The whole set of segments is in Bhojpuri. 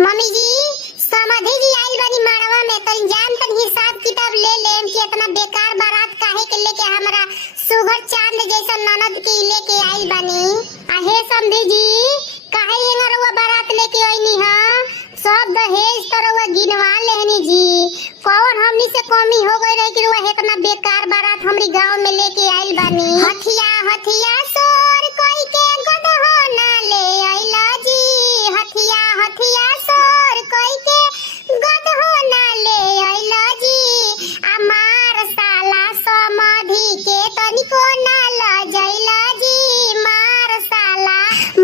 मम्मी जी समझी जी आइल बानी मारवा में तो इंजाम तन हिसाब किताब ले लेम कि इतना बेकार बारात काहे के लेके हमरा सुगर चांद जैसा ननद के लेके आइल बानी। आहे समझी जी काहे एंगरवा बारात लेके आइनी हां सब दहेज तरवा गिनवा लेनी जी। कौन हमनी से कमी हो गई रही कि वो इतना बेकार बारात हमरी गांव में लेके आइल बानी। हथिया हथिया सोर कोई के गदहो ना ले आइला जी। हथिया हथिया सोर कोई के गदहो ना ले आइला जी। अमार साला समाधि के तनिको ना ला जाइला जी। मार साला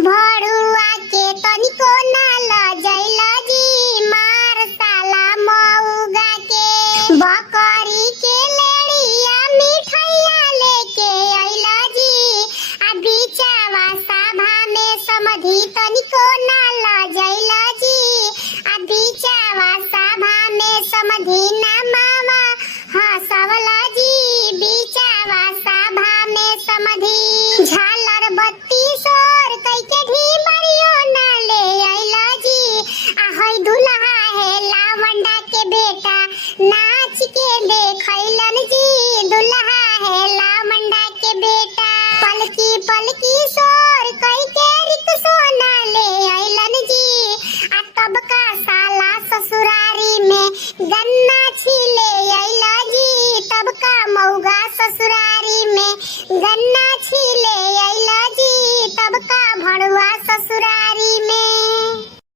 भड़ुआ के तनिको ना ला जाइला जी। मार साला मऊगा के बकरी के लेड़िया मिठाइया लेके आइला जी। अभी चावा सभा में समधि तनिको ना ला जाइला जी। अभी चावा सभा में समधि ना मामा हंसवला जी। बीचावा सभा में समधि झालर बत्ती सोर कई के ढीबरियो ना ले आइला जी। आहई दुल्हा है लावंडा के बेटा नाच के देखैलन जी। दुल्हा है लावंडा के बेटा पलकी पलकी सोर कई के रिक्शो ना ले आइलन जी। आ तब का साला ससुरारी में गन्ना छिले आइला जी। तब का मौगा ससुरारी में गन्ना